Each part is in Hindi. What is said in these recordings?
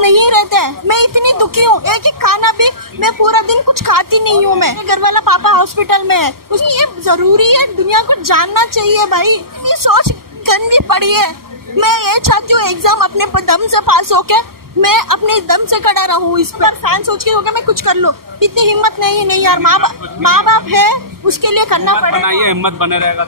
नहीं रहते। मैं इतनी दुखी हूँ, एक एक खाना भी मैं पूरा दिन कुछ खाती नहीं हूँ। मैं घर वाला पापा हॉस्पिटल में है, उसमें ये जरूरी है, दुनिया को जानना चाहिए भाई। ये सोच गंदी पड़ी है। मैं ये चाहती हूँ एग्जाम अपने दम से पास होके मैं अपने दम से खड़ा रहूँ। इस पर फैन सोच के होगा मैं कुछ कर लूँ, इतनी हिम्मत नहीं यार। माँ बाप है, उसके लिए करना पड़ेगा। हिम्मत बने रहेगा।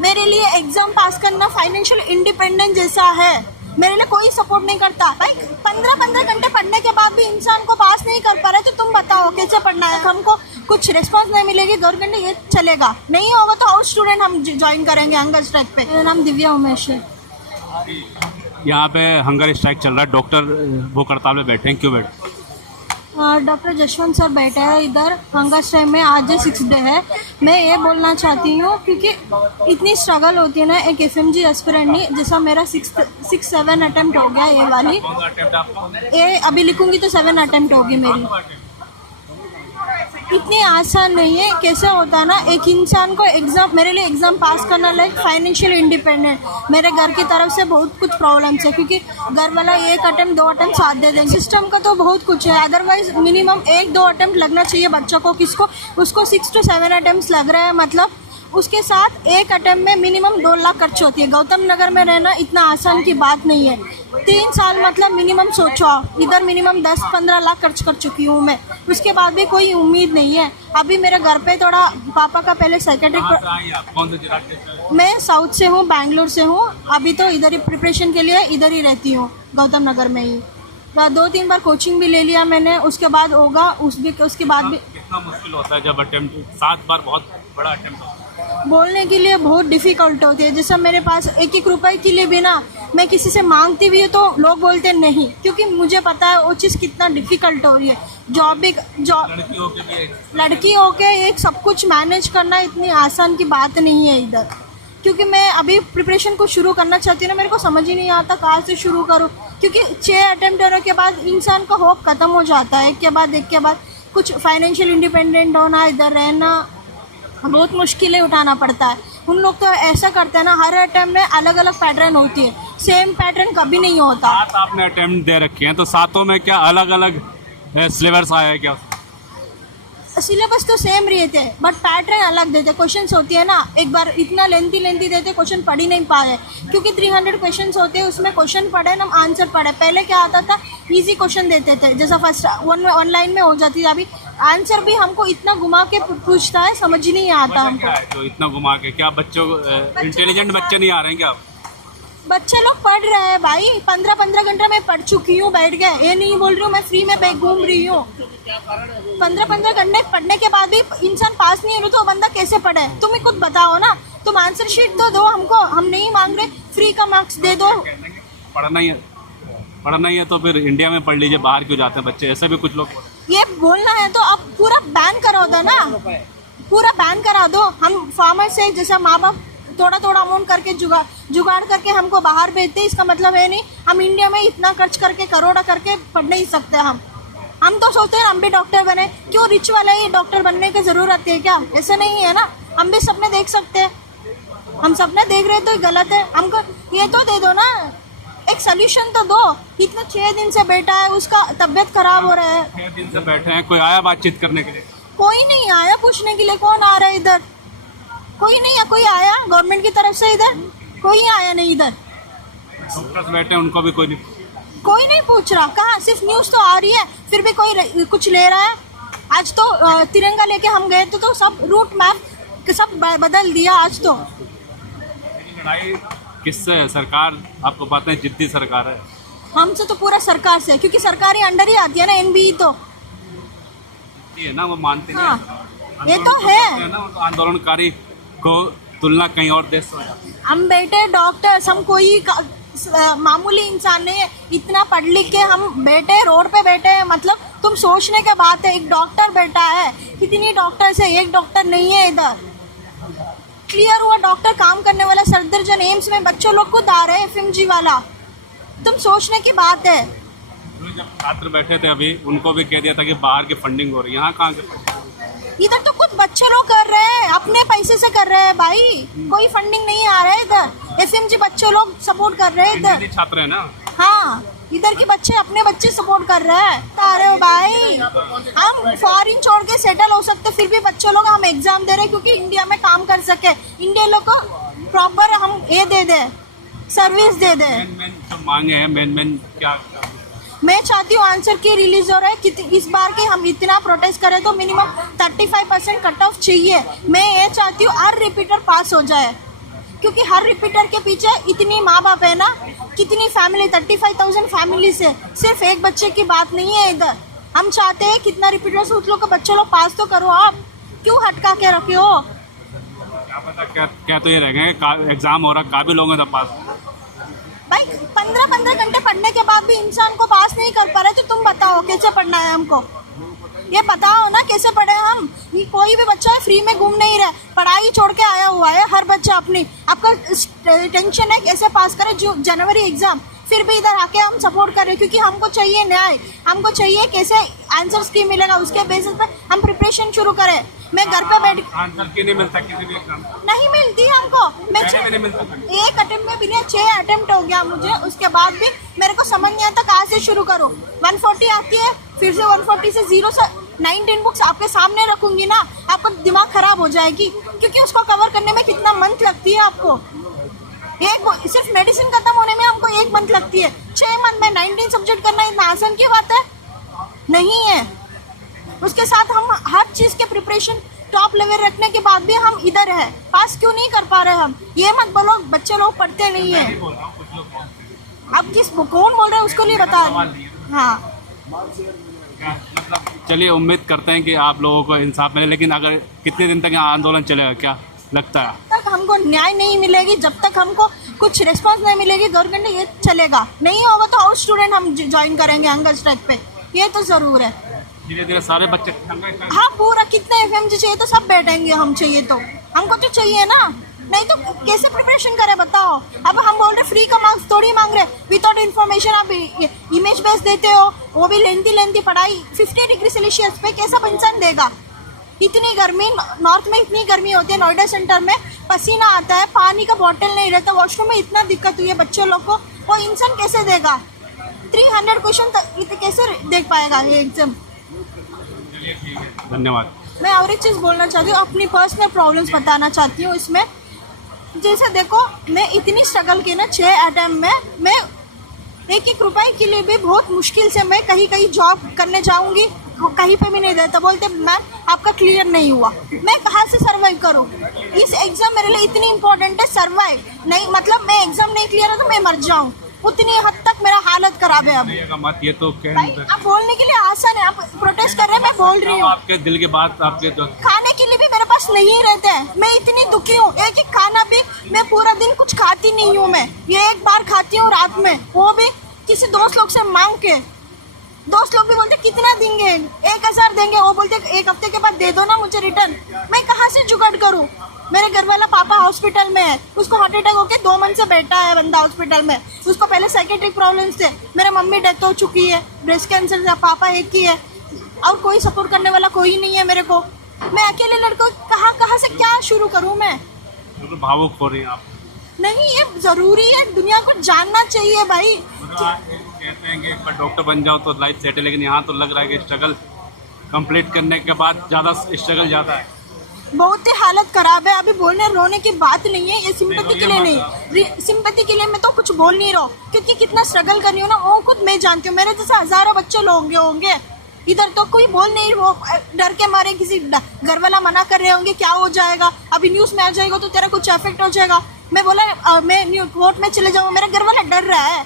मेरे लिए एग्जाम पास करना फाइनेंशियल इंडिपेंडेंस जैसा है। मेरे लिए कोई सपोर्ट नहीं करता भाई। 15-15 घंटे पढ़ने के बाद भी इंसान को पास नहीं कर पा रहे, तो तुम बताओ कैसे पढ़ना है। हमको कुछ रिस्पांस नहीं मिलेगी गवर्नमेंट, ये चलेगा नहीं होगा तो हाउस स्टूडेंट हम ज्वाइन करेंगे हंगर स्ट्राइक पे। मेरा नाम दिव्या उमेश है। यहाँ पे हंगर स्ट्राइक चल रहा है, डॉक्टर वो हड़ताल में बैठे हैं, क्यों बैठे? डॉक्टर जसवंत सर बैठे हैं इधर हंगर स्ट्राइक में। आज 6 डे है। मैं ये बोलना चाहती हूँ क्योंकि इतनी स्ट्रगल होती है ना एक FMG एस्पिरेंट नहीं, जैसा मेरा 6-7 अटेम्प्ट हो गया ये वाली। ये अभी लिखूंगी तो 7 अटेम्प्ट होगी मेरी। इतनी आसान नहीं है। कैसे होता है ना, एक इंसान को एग्जाम, मेरे लिए एग्जाम पास करना लाइक फाइनेंशियल इंडिपेंडेंट। मेरे घर की तरफ से बहुत कुछ प्रॉब्लम्स है क्योंकि घर वाला 1 अटेम्प्ट 2 अटेम्प्ट साथ दे देंगे। सिस्टम का तो बहुत कुछ है, अदरवाइज मिनिमम 1-2 अटेम्प्ट लगना चाहिए बच्चों को। किसको उसको 6-7 अटेम्प्ट लग रहे हैं, मतलब उसके साथ 1 अटेम्प्ट में मिनिमम 2 लाख खर्च होती है। गौतम नगर में रहना इतना आसान की बात नहीं है। 3 साल मतलब मिनिमम सोचो आप, इधर मिनिमम 10-15 लाख खर्च कर चुकी हूँ मैं। उसके बाद भी कोई उम्मीद नहीं है। अभी मेरे घर पे थोड़ा पापा का पहले साइकेट्रिक, मैं साउथ से हूँ, बैंगलोर से हूँ। अभी तो इधर ही प्रिपरेशन के लिए इधर ही रहती हूँ, गौतम नगर में ही। 2-3 बार कोचिंग भी ले लिया मैंने, उसके बाद होगा उसके बाद भी। कितना मुश्किल होता है जब अटेम्प्ट 7 बार बहुत बड़ा अटेम्प्ट होता है। बोलने के लिए बहुत डिफ़िकल्ट होती है। जैसा मेरे पास 1-1 रुपए के लिए भी ना मैं किसी से मांगती भी हूँ तो लोग बोलते नहीं, क्योंकि मुझे पता है वो चीज़ कितना डिफ़िकल्ट हो रही है। लड़की होके एक सब कुछ मैनेज करना इतनी आसान की बात नहीं है इधर। क्योंकि मैं अभी प्रिपरेशन को शुरू करना चाहती हूँ ना, मेरे को समझ ही नहीं आता कहाँ से शुरू करूँ। क्योंकि 6 अटेम्प्ट होने के बाद इंसान का होप ख़त्म हो जाता है। एक के बाद कुछ फाइनेंशियल इंडिपेंडेंट होना, इधर रहना बहुत मुश्किलें उठाना पड़ता है। उन लोग तो ऐसा करते हैं ना, हर अटेम्प्ट में अलग अलग पैटर्न होती है, सेम पैटर्न कभी नहीं होता। 7 आपने अटेम्प्ट दे रखे हैं, तो 7 में क्या अलग अलग सिलेबस आया है क्या? सिलेबस तो सेम रहते हैं बट पैटर्न अलग देते। क्वेश्चंस होती है ना, एक बार इतना लेंथी देते, क्वेश्चन पढ़ ही नहीं पाए क्योंकि 300 क्वेश्चंस होते हैं, उसमें क्वेश्चन पढ़े ना आंसर पढ़े। पहले क्या आता था, इजी क्वेश्चन देते थे, जैसा फर्स्ट ऑनलाइन में हो जाती थी। अभी आंसर भी हमको इतना घुमा के पूछता है, समझ ही नहीं आता हमको। तो इतना घुमा के क्या बच्चों को इंटेलिजेंट बच्चे नहीं आ रहे हैं क्या? बच्चे लोग पढ़ रहे हैं भाई। 15-15 घंटा मैं पढ़ चुकी हूँ बैठ गए। ये नहीं बोल रही हूँ मैं फ्री में बैग घूम रही हूँ। 15-15 घंटे पढ़ने के बाद भी इंसान पास नहीं हो तो बंदा कैसे पढ़े? तुम ही खुद बताओ ना। तुम आंसर शीट तो दो हमको, हम नहीं मांग रहे, फ्री का मार्क्स दे दो। पढ़ना ही है तो फिर इंडिया में पढ़ लीजिए, बाहर क्यों जाते हैं बच्चे? ऐसे भी कुछ लोग। ये बोलना है तो अब पूरा बैन करा दो ना, पूरा बैन करा दो। हम फार्मर से जैसा माँ बाप थोड़ा अमाउंट करके जुगाड़ करके हमको बाहर भेजते, इसका मतलब है नहीं हम इंडिया में इतना खर्च करके करोड़ा करके पढ़ नहीं सकते। हम तो सोचते हैं हम भी डॉक्टर बने, क्यों रिच वाले ही डॉक्टर बनने की जरूरत है क्या? ऐसे नहीं है ना, हम भी सपने देख सकते हैं। हम सपने देख रहे तो गलत है? हमको ये तो दे दो ना, एक सोल्यूशन तो दो। इतना 6 दिन से बैठा है, उसका तबीयत खराब हो रहा है। 6 दिन से बैठे हैं, कोई आया बातचीत करने के लिए? कोई नहीं आया पूछने के लिए। कौन आ रहा है इधर? कोई नहीं है। कोई आया गवर्नमेंट की तरफ से इधर? कोई आया नहीं इधर। डॉक्टर्स बैठे हैं, उनको भी कोई नहीं पूछ रहा। कहाँ? सिर्फ न्यूज़ तो आ रही है, फिर भी कोई कुछ ले रहा है। आज तो तिरंगा लेके हम गए तो सब रूट मैप सब बदल दिया आज तो। लड़ाई किससे है? सरकार, आपको पता है जिद्दी सरकार है। हमसे तो पूरा सरकार से, क्योंकि सरकार ही अंडर ही आती है ना, NBE तो ये ना वो मानते हाँ, नहीं। ये तो है ना, तो आंदोलनकारी को तुलना कहीं और देश से हो जाती है। हम बेटे डॉक्टर्स, हम कोई मामूली इंसान नहीं है। इतना पढ़ लिख के हम बैठे रोड पे बैठे हैं, मतलब तुम सोचने के बात है। एक डॉक्टर बैठा है, कितनी डॉक्टर्स है, एक डॉक्टर नहीं है इधर। क्लियर हुआ डॉक्टर काम करने वाला सफदरजंग एम्स में बच्चों लोग खुद आ रहे हैं, FMG वाला। तुम सोचने की बात है। जब छात्र बैठे थे अभी, उनको भी कह दिया था कि बाहर की फंडिंग हो रही है, यहाँ कहाँ के फंडिंग? इधर तो खुद बच्चे लोग कर रहे हैं, अपने पैसे से कर रहे हैं भाई। कोई फंडिंग नहीं आ रहा है इधर। FMG बच्चे लोग सपोर्ट कर रहे हैं इधर। छात्र है ना। हाँ, इधर के बच्चे अपने बच्चे सपोर्ट कर रहे हैं। अरे भाई, हम फॉरेन छोड़ के सेटल हो सकते, फिर भी बच्चे लोग हम एग्जाम दे रहे हैं क्योंकि इंडिया में काम कर सके, इंडिया लोग को प्रॉपर हम ये दे दे, सर्विस दे दे। मेन जो मांगे हैं मेन क्या? मैं चाहती हूँ आंसर की रिलीज हो रहा है कि इस बार के हम इतना प्रोटेस्ट करें तो मिनिमम 35% कट ऑफ चाहिए। मैं ये चाहती हूँ हर रिपीटर पास हो जाए, क्योंकि हर रिपीटर के पीछे इतनी माँ बाप है ना, कितनी फैमिली, 35,000 फैमिली से सिर्फ एक बच्चे की बात नहीं है इधर। हम चाहते हैं कितना रिपीटर से उस लोग का बच्चे लोग पास तो करो, आप क्यों हटका के रखे हो? क्या पता क्या तो ये रहेंगे एग्जाम हो रहा, काबिल होंगे तो पास। भाई 15-15 घंटे पढ़ने के बाद भी इंसान को पास नहीं कर पा रहे, तो तुम बताओ कैसे पढ़ना है हमको? ये बताओ ना कैसे पढ़े हम? कोई भी बच्चा फ्री में घूम नहीं रहा, पढ़ाई छोड़ के आया हुआ है हर बच्चा अपनी। आपका टेंशन है कैसे पास करें जो जनवरी एग्जाम, फिर भी इधर आके हम सपोर्ट कर रहे हैं क्योंकि हमको चाहिए न्याय, हमको चाहिए कैसे आंसर की मिलेगा, उसके बेसिस पे हम प्रिपरेशन शुरू करें। मैं घर पे बैठ आंसर की नहीं मिलता किसी भी एग्जाम, नहीं मिलती हमको। मैं नहीं मिलता। एक अटेम्प्ट में भी नहीं, 6 अटेम्प्ट हो गया मुझे, उसके बाद भी मेरे को समझ नहीं आता कहाँ से शुरू करूँ। 140 आती है, फिर से 140 से 0 से 19 बुक्स आपके सामने रखूंगी ना, आपको दिमाग खराब हो जाएगी, क्योंकि उसको कवर करने में कितना मंथ लगती है आपको। एक सिर्फ मेडिसिन खत्म होने में हमको 1 मंथ लगती है, 6 मंथ में 19 सब्जेक्ट करना इतना आसान की बात है? नहीं है। उसके साथ हम हर चीज़ के प्रिपरेशन टॉप लेवल रखने के बाद भी हम इधर है, पास क्यों नहीं कर पा रहे हम? ये मत बोलो बच्चे लोग पढ़ते नहीं है। अब कौन बोल रहे हैं उसको लिए बता। हाँ, मतलब चलिए उम्मीद करते हैं कि आप लोगों को इंसाफ मिले, लेकिन अगर कितने दिन तक यहाँ आंदोलन चलेगा क्या लगता है? तक हमको न्याय नहीं मिलेगी, जब तक हमको कुछ रिस्पांस नहीं मिलेगी गवर्नमेंट, ये चलेगा नहीं होगा तो और स्टूडेंट हम ज्वाइन करेंगे हंगर स्ट्राइक पे, ये तो जरूर है। धीरे धीरे सारे बच्चे हाँ, पूरा कितने एफएमजी चाहिए तो सब बैठेंगे हम, चाहिए तो हमको तो चाहिए ना, नहीं तो कैसे प्रिपरेशन करें बताओ? अब हम बोल रहे फ्री का मार्क्स थोड़ी मांग रहे, विदाउट इन्फॉर्मेशन आप इमेज बेस देते हो, वो भी लेंथी पढ़ाई 50 डिग्री सेल्सियस पे कैसा इंसान देगा? इतनी गर्मी, नॉर्थ में इतनी गर्मी होती है, नोएडा सेंटर में पसीना आता है, पानी का बॉटल नहीं रहता, वॉशरूम में इतना दिक्कत हुई है बच्चों लोग को, वो इंसान कैसे देगा? 300 क्वेश्चन कैसे देख पाएगा ये एग्जाम? धन्यवाद। मैं और एक चीज़ बोलना चाहती हूँ, अपनी पर्सनल प्रॉब्लम्स बताना चाहती हूँ इसमें। जैसे देखो, मैं इतनी स्ट्रगल की ना 6 अटेम्प्ट में, मैं 1-1 रुपए के लिए भी बहुत मुश्किल से मैं कहीं जॉब करने जाऊँगी, कहीं पे भी नहीं देता, बोलते मैम आपका क्लियर नहीं हुआ, मैं कहाँ से सर्वाइव करूँ? इस एग्ज़ाम मेरे लिए इतनी इंपॉर्टेंट है, सर्वाइव नहीं मतलब मैं एग्ज़ाम नहीं क्लियर है तो मैं मर जाऊँ, उतनी हद तक मेरा हालत खराब है। अब मत, ये तो भाई आप बोलने के लिए आसान है, आप प्रोटेस्ट कर रहे हैं, मैं बोल रही हूँ। आपके दिल की बात, आपके जो खाने के लिए भी मेरे पास नहीं रहते हैं, मैं इतनी दुखी हूँ, एक खाना भी मैं पूरा दिन कुछ खाती नहीं हूँ, मैं ये एक बार खाती हूँ रात में, वो भी किसी दोस्त लोग से मांग के। दोस्त लोग भी बोलते कितना देंगे, 1000 देंगे, वो बोलते 1 हफ्ते के बाद दे दो ना मुझे रिटर्न, मैं कहाँ से जुगाड़ करूँ? मेरे घर वाला पापा हॉस्पिटल में है, उसको हार्ट अटैक होके 2 मंथ से बैठा है बंदा हॉस्पिटल में, उसको पहले साइकेट्रिक प्रॉब्लम्स थे, मेरे मम्मी डेथ हो चुकी है, ब्रेस्ट कैंसर से, पापा एक ही है, और कोई सपोर्ट करने वाला कोई नहीं है मेरे को, मैं अकेले लड़को कहाँ से क्या शुरू करूँ मैं? भावुक हो रही हैं आप। नहीं, ये जरूरी है, दुनिया को जानना चाहिए भाई। कहते हैं कि एक बार डॉक्टर बन जाओ तो लाइफ सेट है, लेकिन यहाँ तो लग रहा है कि स्ट्रगल कंप्लीट करने के बाद ज़्यादा स्ट्रगल ज़्यादा है, बहुत ही हालत खराब है। अभी बोलने रोने की बात नहीं है, ये सिंपैथी के लिए नहीं, सिंपैथी के लिए मैं तो कुछ बोल नहीं रहा हूँ, क्योंकि कितना स्ट्रगल कर रही हूँ ना वो खुद मैं जानती हूँ, मेरे जैसे हजारों बच्चे लोग होंगे इधर, तो कोई बोल नहीं, वो डर के मारे किसी घर वाला मना कर रहे होंगे क्या हो जाएगा, अभी न्यूज़ में आ जाएगा तो तेरा कुछ इफेक्ट हो जाएगा, मैं बोला मैं कोर्ट में चले जाऊँगा, मेरा घर वाला डर रहा है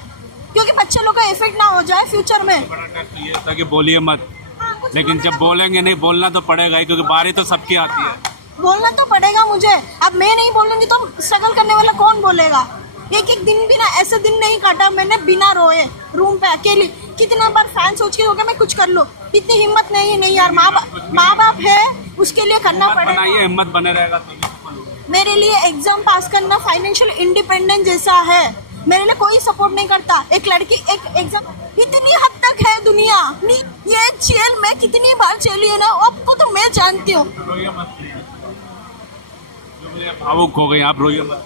क्योंकि बच्चे लोग का इफेक्ट ना हो जाए फ्यूचर में। बड़ा डर तो ये था कि बोलिए मत, लेकिन जब बोलेंगे नहीं, बोलना तो पड़ेगा ही, क्योंकि बारी तो सबकी आती है, बोलना तो पड़ेगा मुझे। अब मैं नहीं बोलूंगी तो स्ट्रगल करने वाला कौन बोलेगा? एक दिन भी ना ऐसा दिन नहीं काटा मैंने बिना रोए, रूम पे अकेली, कितना बार फैन सोच के हो गया मैं कुछ कर लूं, इतनी हिम्मत नहीं यार, माँ बाप है उसके लिए करना पड़ेगा। हिम्मत बने रहेगा तो। मेरे लिए एग्जाम पास करना फाइनेंशियल इंडिपेंडेंस जैसा है, मेरे लिए कोई सपोर्ट नहीं करता। एक लड़की एक एग्जाम, इतनी हद तक है दुनिया, ये जेल में कितनी बार चली है ना, आपको तो मैं जानती हूँ। भावुक हो गई आप, रोइए मत,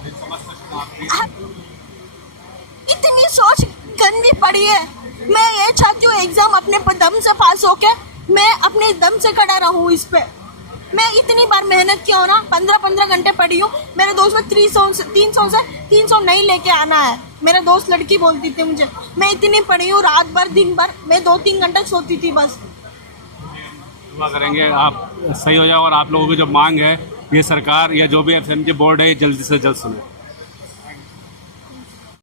इतनी सोच करनी पड़ी है। मैं ये चाहती हूँ एग्जाम अपने दम से पास होके मैं अपने दम से खड़ा रहूँ इस पे। मैं इतनी बार मेहनत किया हूँ ना, 15-15 घंटे पढ़ी हूँ। मेरे दोस्त में 300 से 300 नहीं लेके आना है। मेरे दोस्त लड़की बोलती थी मुझे, मैं इतनी पढ़ी हूँ रात भर दिन भर, मैं 2-3 घंटे सोती थी बस। दुआ करेंगे आप सही हो जाओ और आप लोगों की जो मांग है ये सरकार या जो भी एफएमजी बोर्ड है ये जल्दी से जल्द सुने।